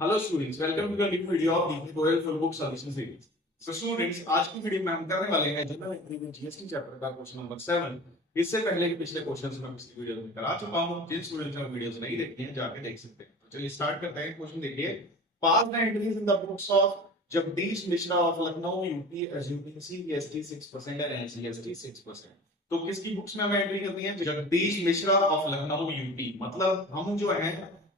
Hello students, welcome to the new video of DP Goयल full book solution series. So students, आज की video में हम करने वाले हैं जनरल एंट्री में जीएसटी चैप्टर का क्वेश्चन नंबर 7। इससे पहले के पिछले क्वेश्चंस में पिछली वीडियो में करा चुका हूं। जिन स्टूडेंट्स ने वीडियोस नहीं देखी हैं जाके देख सकते हैं। तो चलिए स्टार्ट करते हैं। क्वेश्चन देखिए, pass the entries in the books of Jagdish Mishra of Lucknow UP assuming CGST 6% and NCST 6%। तो किसकी बुक्स में हमें एंट्री करनी है? जगदीश मिश्रा ऑफ लखनऊ यूपी, मतलब हम जो है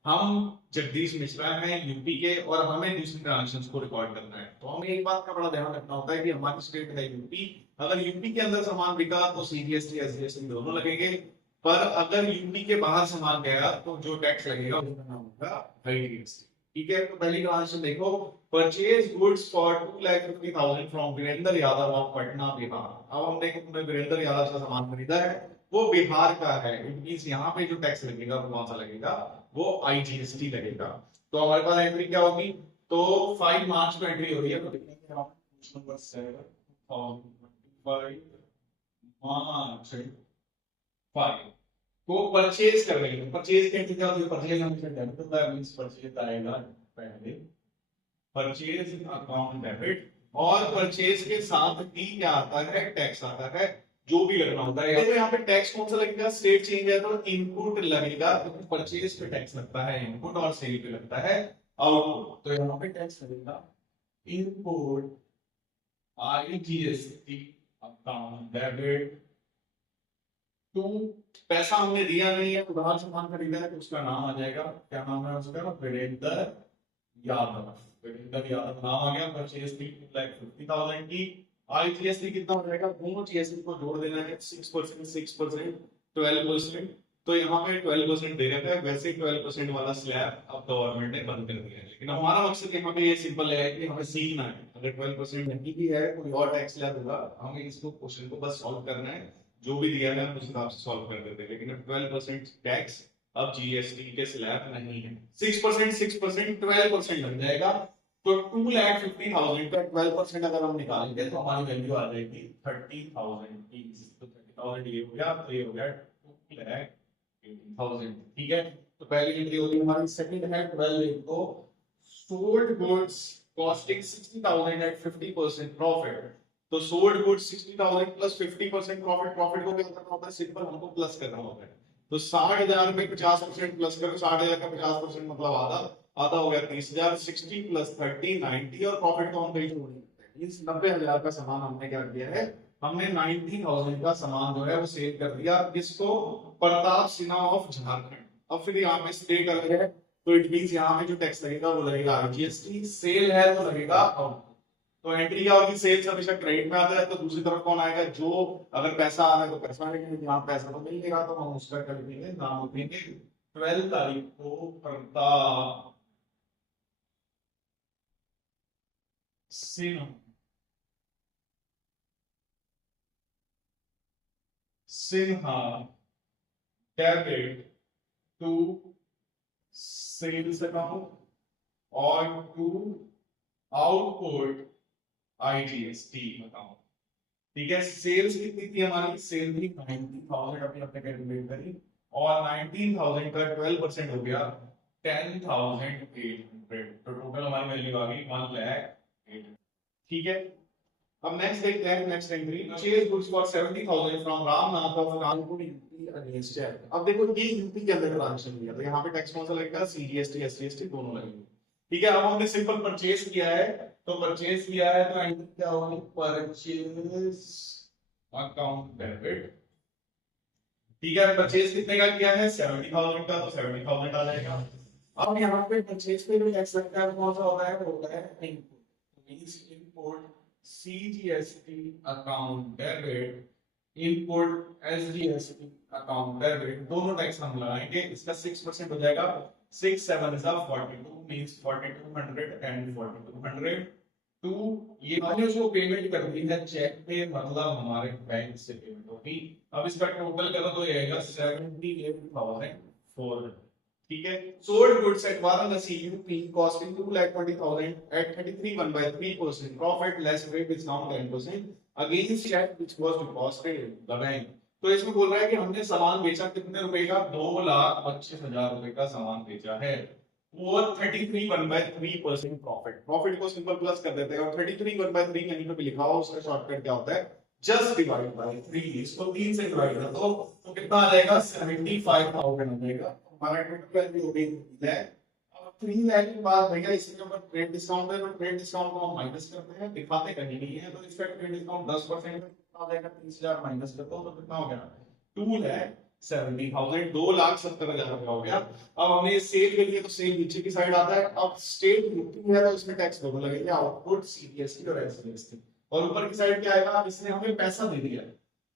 हम जगदीश मिश्रा हैं यूपी के और हमें दूसरी ट्रांजेक्शंस को रिकॉर्ड करना है। तो हमें एक बात का बड़ा ध्यान रखना होता है कि हमारी स्टेट है यूपी। अगर यूपी के अंदर सामान बिका तो सीजीएसटी एसजीएसटी दोनों लगेंगे, पर अगर यूपी के बाहर सामान गया तो जो टैक्स लगेगा उसका नाम होगा आईजीएसटी। ठीक है, तो पहली ट्रांजेक्शन देखो, purchase goods for 2,50,000 from Virendra Yadav of Patna Bihar. अब हम देखो तुमने वीरेंद्र यादव से सामान खरीदा है, वो बिहार का है, इट मींस यहाँ पे जो टैक्स लगेगा वो कौन सा लगेगा? वो आईजीएसटी लगेगा। तो हमारे पास एंट्री क्या होगी? तो 5 मार्च को एंट्री हो रही है, तो लिखेंगे हम क्वेश्चन नंबर 7 और 5 मार्च 5 को परचेज कर रहे हैं। परचेज की एंट्री क्या होती है? परचेज हमेशा डेबिट होता है, मींस परचेज आएगा पहले परचेज अकाउंट डेबिट, और परचेज के साथ ही क्या आता है? टैक्स आता है जो भी लगना होता है। तो यहाँ पे टैक्स कौन सा लगेगा? स्टेट चेंज है तो इनपुट लगेगा, क्योंकि परचेज पे टैक्स लगता है इनपुट और सेल पे लगता है आउटपुट। तो यहाँ पे टैक्स लगेगा input IGST account debit to. पैसा हमने दिया नहीं है, उधार सामान खरीदा है, तो उसका नाम आ जाएगा, क्या नाम है उसका? वीरेंद्र यादव। वीरेंद्र यादव नाम आ गया। परचेज थी 2,50,000 की। आईजीएसटी कितना हो जाएगा? दोनों जीएसटी को जोड़ देना है, 6%, 6%, 12%। तो यहाँ पे 12% दे रखा है। वैसे 12% वाला स्लैब अब गवर्नमेंट ने बंद कर दिया है, लेकिन हमारा मकसद यहाँ पे ये सिंपल है कि हमें सीखना है। अगर 12% नहीं भी है, कोई और टैक्स स्लैब होगा, हमें इसको क्वेश्चन को बस सॉल्व करना है, जो भी दिया है उस हिसाब से सॉल्व कर देते हैं। लेकिन 12% टैक्स अब जीएसटी के स्लैब नहीं है। 6%, 6%, 12% लग जाएगा। तो 2,50,000 का 12% अगर हम निकालेंगे तो हमारी वैल्यू आ जाएगी 30,000 की। तो 30,000 ये हो गया, तो ये हो गया 2,80,000। ठीक है, तो पहली एंट्री होगी हमारी। सेकंड है 12 को sold goods costing 60,000 at 50% profit. तो sold goods 60,000 plus 50% profit. Profit को क्या करना होता है? सिंपल, हमको प्लस करना होता है। तो 60,000 में 50% प्लस करो, 60,000 का 50% मतलब आधा, आधा हो गया 30,000। 60 प्लस 30 90, और प्रॉफिट को हम कहीं छोड़ नहीं सकते। इस 90,000 का सामान हमने क्या किया है? हमने 19,000 का सामान जो है वो सेल कर दिया। किसको? प्रताप सिन्हा ऑफ झारखंड। अब फिर यहाँ पे स्टेट अलग है, तो इट मींस यहाँ पे जो टैक्स लगेगा वो लगेगा आईजीएसटी। सेल है तो लगेगा आउटपुट। तो एंट्री क्या होगी? सेल्स हमेशा क्रेडिट में आता है, तो दूसरी तरफ कौन आएगा? जो अगर पैसा आ रहा है तो पैसा आएगा, यहाँ पैसा तो मिल रहा, तो हम उसका कर देंगे, नाम लिखेंगे 12 तारीख को Pratap Sinha Sinha debit to sales account और टू आउटपुट आईजीएसटी अकाउंट। ठीक है, सेल्स कितनी थी हमारी? सेल थी 90,000, अभी हमने कैलकुलेट करी, और 19,000 का 12% हो गया 10,800। तो टोटल हमारी वैल्यू आ गई 1,08,000। ठीक है, अब नेक्स्ट देखते हैं। Next entry, purchase goods for 70,000 from Ramnath of Kanpur UP against cheque. अब देखो ये यूपी के अंदर ट्रांजैक्शन किया, तो यहाँ पे टैक्स कौन सा लगेगा? सीजीएसटी एसजीएसटी दोनों लगेंगे। ठीक है, अब हमने सिंपल परचेज किया है, तो परचेज किया है तो एंट्री क्या होगी? Purchase account debit. ठीक है, परचेज कितने का किया है? 70,000 का, तो 70,000 आ जाएगा। अब यहाँ पे परचेज पे जो टैक्स लगता है कौन सा होता है? वो होता है input. Input CGST account debit, input SGST account debit, दोनों टैक्स हम लगाएंगे। इसका 6% हो जाएगा। 6 7 is 42, means 4200 and 4200 टू। ये हमने उसको पेमेंट कर दी है चेक पे, मतलब हमारे बैंक से पेमेंट होगी। अब इसका टोटल करो तो ये आएगा 78,400। ठीक है, sold goods at Varanasi UP costing 2,20,000 at 33.1/3% profit less rate discount 10% against cheque which was deposited the bank. तो इसमें बोल रहा है कि हमने सामान बेचा कितने रुपए का? 2,25,000 रुपए का सामान बेचा है। वो 33 1/3% प्रॉफिट। प्रॉफिट को सिंपल प्लस कर देते हैं और 33 1/3 यहीं पे भी लिखा हुआ, उसका शॉर्टकट क्या होता है, जस्ट डिवाइड बाय 3। इसको 3 से डिवाइड कर दो तो कितना आ जाएगा, 75,000 आ जाएगा। हमारा टोटल वैल्यू हो गई 3 लाख। अब 3 लाख के बाद भैया इसके ऊपर ट्रेड डिस्काउंट है, तो ट्रेड डिस्काउंट को हम माइनस करते हैं, दिखाते कहीं नहीं है, तो इसका ट्रेड डिस्काउंट 10% आ जाएगा। 30,000 माइनस करते हो तो कितना हो गया, 2,70,000, 2,70,000 रुपया हो गया। अब हमने ये सेल कर लिया तो सेल नीचे की साइड आता है। अब स्टेट बुकिंग है तो इसमें टैक्स दोनों लगेंगे, आउटपुट सीजीएसटी और एसजीएसटी। और ऊपर की साइड क्या आएगा, इसने हमें पैसा दे दिया है,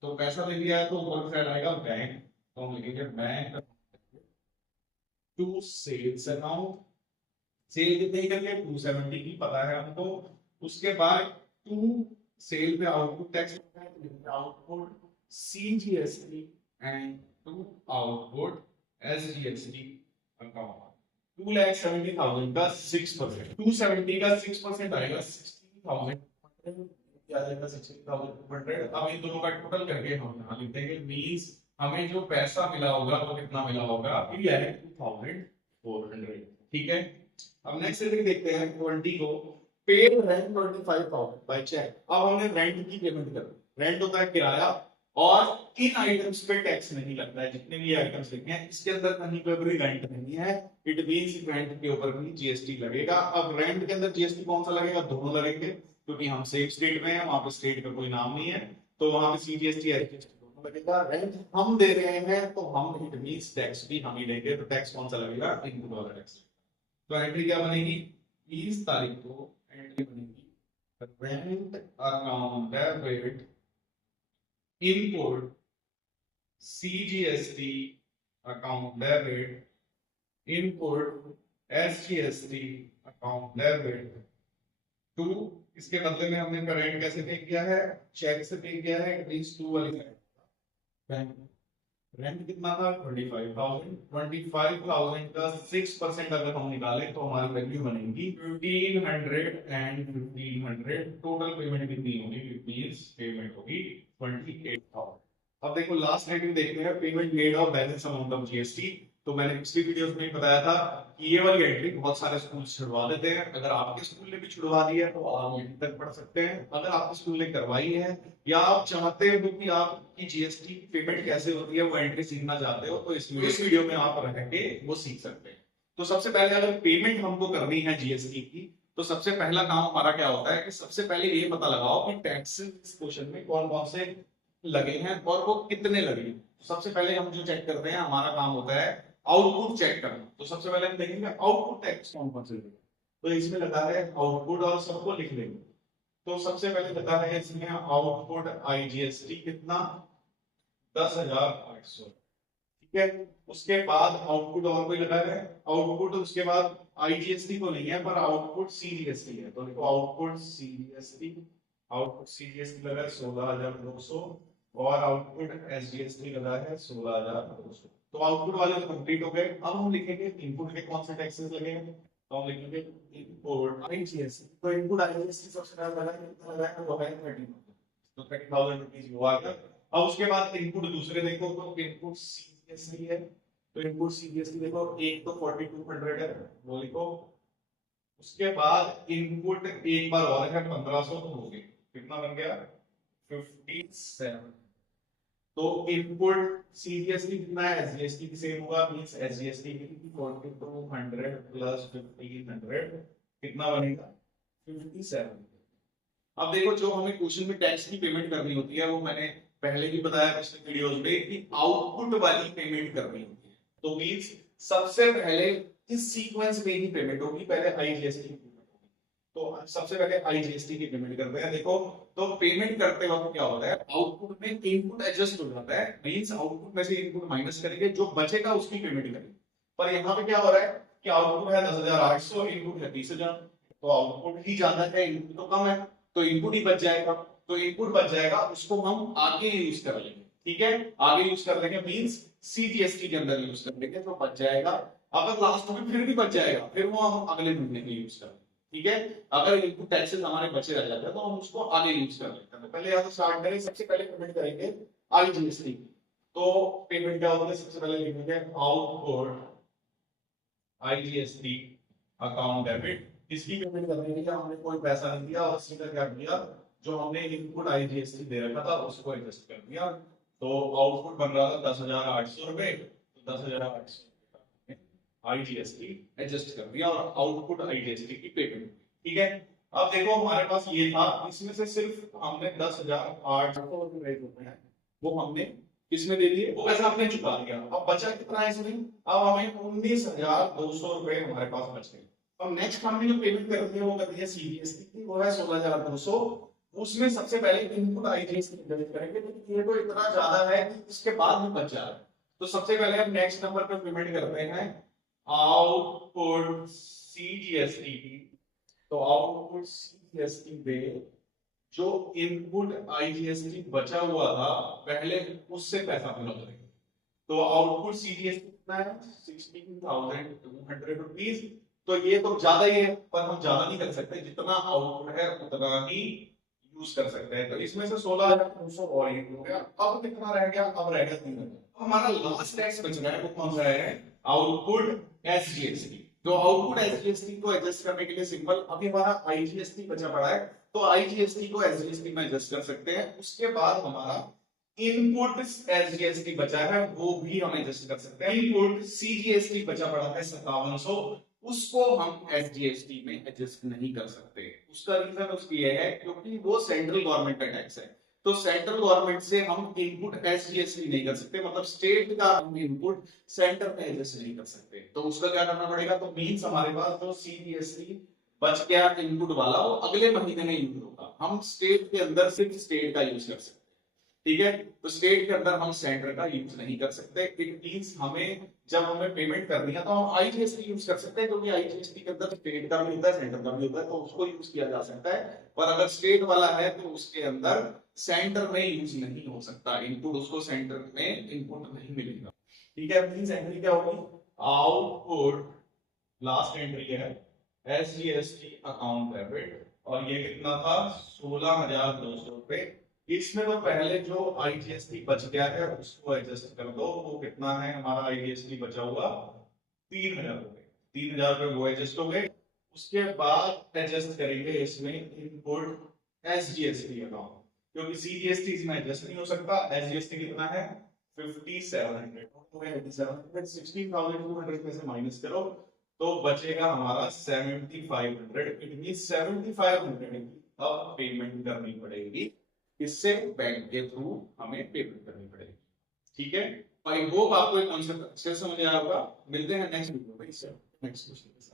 तो पैसा दे दिया है तो ऊपर की साइड आएगा बैंक, तो हम लिखेंगे bank to sales account. Sale कितने की करिए, 270 की पता है हमको। उसके बाद टू सेल पे output tax, output CGST and to output SGST account. 2,70,000 का 6%, 270 का 6% आएगा 60,000 आ जाएगा 60,200। अब इन दोनों का टोटल करके हम यहाँ लिख देंगे, मींस हमें जो पैसा मिला होगा वो कितना मिला होगा, 2,400। ठीक है। अब नेक्स्ट देखते हैं 20 को, पेड रेंट 25,000 बाय चेक। अब हमने रेंट की पेमेंट कर दी। रेंट होता है किराया, और इन आइटम्स पे टैक्स नहीं लगता है, जितने भी आइटम्स लिखे हैं इसके अंदर कहीं पे भी रेंट नहीं है, इट मींस रेंट के ऊपर भी जीएसटी लगेगा। अब रेंट के अंदर जीएसटी कौन सा लगेगा, दोनों लगेंगे, क्योंकि हम सेम स्टेट में हैं, वहां पे स्टेट का कोई नाम नहीं है, तो वहां पे सीजीएसटी एसजीएसटी दोनों लगेगा। रेंट हम दे रहे हैं तो हम, इट मींस टैक्स भी हम ही देंगे, तो टैक्स कौन सा लगेगा, इनपुट वाला टैक्स। तो एंट्री क्या बनेगी, 20 तारीख को एंट्री बनेगी, rent account debit input CGST account debit input SGST account debit to. इसके बदले में हमने रेंट कैसे पे किया है, चेक से पे किया है, इट 2 वाली साइड। रेंट कितना था, 25,000। 25,000 का 6% अगर हम निकालें तो हमारी वैल्यू बनेगी 1,500 एंड 1,500। टोटल पेमेंट कितनी होगी, मींस पेमेंट होगी 28,000। अब देखो लास्ट एंट्री देखते हैं, payment made of balance amount of GST. तो मैंने पिछली वीडियोस में बताया था कि ये वाली एंट्री बहुत सारे स्कूल छुड़वा देते हैं। अगर आपके स्कूल ने भी छुड़वा दी है तो आप यहीं तक पढ़ सकते हैं। अगर आपके स्कूल ने करवाई है या आप चाहते हो कि आपकी जीएसटी पेमेंट कैसे होती है वो एंट्री सीखना चाहते हो, तो इस वीडियो में आप रह के वो सीख सकते हैं। तो सबसे पहले अगर पेमेंट हमको करनी है जीएसटी की, तो सबसे पहला काम हमारा क्या होता है कि सबसे पहले ये पता लगाओ कि टैक्स इस क्वेश्चन में कौन कौन से लगे हैं और वो कितने लगे हैं। सबसे पहले हम जो चेक करते हैं, हमारा काम होता है आउटपुट चेक करना। तो सबसे पहले हम देखेंगे आउटपुट टैक्स कौन कौन से लगे। तो इसमें लगा है आउटपुट, और सबको लिख लेंगे। तो सबसे पहले लगा है इसमें आउटपुट आईजीएसटी कितना, 10,800। ठीक है। उसके बाद आउटपुट और कोई लगा है आउटपुट, उसके बाद आईजीएसटी तो नहीं है पर आउटपुट सीजीएसटी है, तो देखो आउटपुट सीजीएसटी, आउटपुट सीजीएसटी लगा है 16,200 और आउटपुट एसजीएसटी लगा है 16,200। तो आउटपुट वाले तो कंप्लीट हो गए। अब हम लिखेंगे इनपुट के कौन से टैक्सेस लगे, तो हम लिखेंगे इनपुट आईजीएसटी। तो इनपुट आईजीएसटी सबसे पहले लगा है, कितना लगा है, वो है 30,000, तो 30,000 रुपीस हुआ था। अब उसके बाद इनपुट दूसरे देखो, तो इनपुट सीजीएसटी है, तो इनपुट सीजीएसटी देखो, एक तो 4200 है वो लिखो। उसके बाद इनपुट एक बार और है 1500, तो हो गए, कितना बन गया 57। तो इनपुट सीजीएसटी कितना है, एसजीएसटी की सेम होगा, मींस एसजीएसटी की 4200 प्लस 1500 कितना बनेगा 57। अब देखो जो हमें क्वेश्चन में टैक्स की पेमेंट करनी होती है वो मैंने पहले भी बताया पिछले वीडियोस में कि आउटपुट वाली पेमेंट करनी होती है। तो मींस सबसे पहले इस सीक्वेंस में ही पेमेंट होगी, पहले आईजीएसटी की पेमेंट होगी। तो सबसे पहले आईजीएसटी की पेमेंट करते हैं। देखो तो पेमेंट करते वक्त क्या होता है, आउटपुट में इनपुट एडजस्ट हो जाता है, मींस आउटपुट में से इनपुट माइनस करेंगे, जो बचेगा उसकी पेमेंट करेंगे। पर यहाँ पे क्या हो रहा है कि आउटपुट है 10,800, इनपुट है 20,000, तो आउटपुट ही ज्यादा है, इनपुट तो कम है, तो इनपुट ही बच जाएगा। तो इनपुट बच जाएगा, उसको हम आगे यूज कर लेंगे। ठीक है, आगे यूज कर लेंगे, मींस सीजीएसटी के अंदर यूज कर लेंगे, तो बच जाएगा। अगर लास्ट में फिर भी बच जाएगा, फिर वो हम अगले महीने में यूज करेंगे। ठीक है, अगर इनपुट टैक्सेस हमारे बचे रह जाते हैं तो हम उसको आगे यूज कर लेते हैं। तो पहले यहाँ से स्टार्ट करें, सबसे पहले पेमेंट करेंगे आईजीएसटी। तो पेमेंट क्या होता है, सबसे पहले लिखेंगे आउटपुट IGST अकाउंट डेबिट, इसकी पेमेंट करने के लिए हमने कोई पैसा नहीं दिया और सीधा क्या किया, जो हमने इनपुट IGST दे रखा था उसको एडजस्ट कर दिया। तो आउटपुट बन रहा था 10,800 रुपए, तो 10,800 IGST एडजस्ट कर दिया और आउटपुट IGST की पेमेंट। ठीक है, अब देखो हमारे पास ये था, इसमें से सिर्फ हमने 10,800 रुपए वो हमने किसमें दे दिए, वो पैसा हमने चुका दिया। अब बचा कितना है इसमें, अब हमें 19,200 रुपए हमारे पास बच गए। अब नेक्स्ट हमने जो पेमेंट करनी है वो करनी है CGST की, वो है 16,200। उसमें सबसे पहले इनपुट IGST डेबिट करेंगे, लेकिन ये तो इतना ज्यादा है कि इसके बाद में बच जा रहा है। तो सबसे पहले हम नेक्स्ट नंबर पे पेमेंट करते हैं आउटपुट CGST की। तो आउटपुट CGST पे जो इनपुट IGST बचा हुआ था पहले उससे पैसा मिला करेंगे। तो आउटपुट CGST कितना है, 16,200 रुपीज। तो ये तो ज्यादा ही है, पर हम ज्यादा नहीं कर सकते, जितना आउटपुट है उतना ही यूज कर सकते हैं। तो इसमें से 16,200 और ये हो गया। अब कितना रह गया, अब रह गया 3,000। हमारा लास्ट टैक्स बच रहा है, वो कौन सा है, आउटपुट SGST। तो आउटपुट SGST को एडजस्ट करने के लिए सिंपल, अभी हमारा IGST बचा पड़ा है, तो IGST को SGST में एडजस्ट कर सकते हैं। उसके बाद हमारा इनपुट SGST बचा है, वो भी हम एडजस्ट कर सकते हैं। इनपुट CGST बचा पड़ा है 5700, उसको हम SGST में एडजस्ट नहीं कर सकते। उसका रीजन उसकी ये है क्योंकि वो सेंट्रल गवर्नमेंट का टैक्स है। तो सेंट्रल गवर्नमेंट से हम इनपुट SGST नहीं कर सकते, मतलब स्टेट का हम इनपुट सेंटर में एडजस्ट नहीं कर सकते। तो उसका क्या करना पड़ेगा, तो मींस हमारे पास जो CGST बच गया इनपुट वाला, वो अगले महीने में यूज होगा। हम स्टेट के अंदर सिर्फ स्टेट का यूज कर सकते हैं। ठीक है, तो स्टेट के अंदर हम सेंटर का यूज नहीं कर सकते। इट मींस हमें जब हमें पेमेंट करनी है तो हम IGST यूज कर सकते हैं, क्योंकि IGST के अंदर स्टेट का भी होता है सेंटर का भी होता है, तो उसको यूज किया जा सकता है। पर अगर स्टेट वाला है तो उसके अंदर सेंटर में यूज नहीं हो सकता, इनपुट उसको सेंटर में इनपुट नहीं मिलेगा। ठीक है, मींस एंट्री क्या होगी, आउटपुट लास्ट एंट्री है SGST अकाउंट डेबिट, और ये कितना था 16,200 रुपए। इसमें तो पहले जो IGST बच गया है उसको एडजस्ट कर दो, वो कितना है हमारा IGST बचा हुआ 3,000 रुपए। 3,000 रुपए वो एडजस्ट हो गए। उसके बाद एडजस्ट करेंगे इसमें इनपुट SGST अकाउंट, क्योंकि CGST इसमें एडजस्ट नहीं हो सकता। SGST कितना है 5,700, 16,200 में से माइनस करो तो बचेगा हमारा 7,500। इट मींस 7,500 की अब पेमेंट करनी पड़ेगी, इससे बैंक के थ्रू हमें पेमेंट करनी पड़ेगी। ठीक है, आई होप आपको ये कॉन्सेप्ट अच्छे से समझ आया होगा। मिलते हैं नेक्स्ट वीडियो में नेक्स्ट क्वेश्चन।